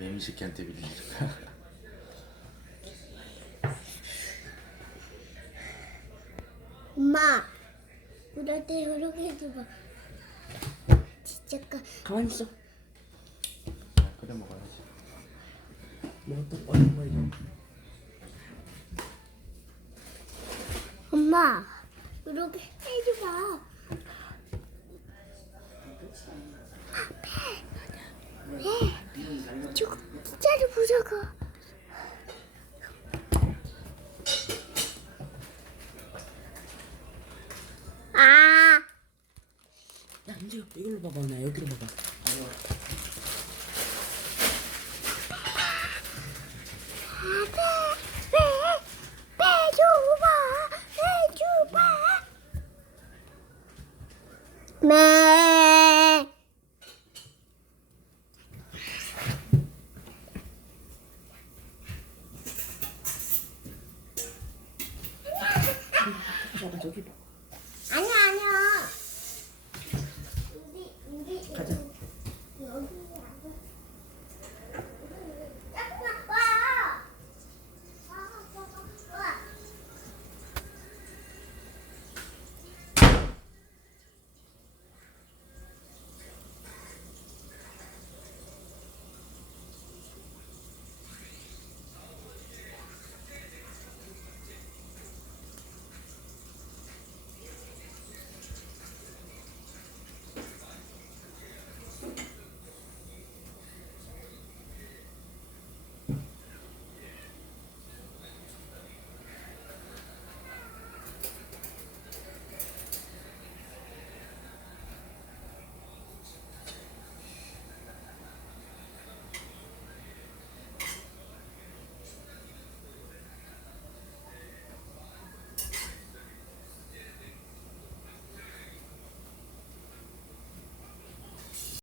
매미새끼한테 빌리는 엄마, 그럴 때 이렇게 해줘봐. 진짜 가만히 있어. 그래 먹어야지. 뭐 또 어떤 거 이거? 엄마, 이렇게 해줘봐. 배, 저거 진짜로 보자고. 아, 야 이제 이걸로 봐봐. 나 여기로 봐봐. 배 줘봐, 배 줘봐. 매. 봐봐 저기 봐. 아니야, 아니야. 우리 가자.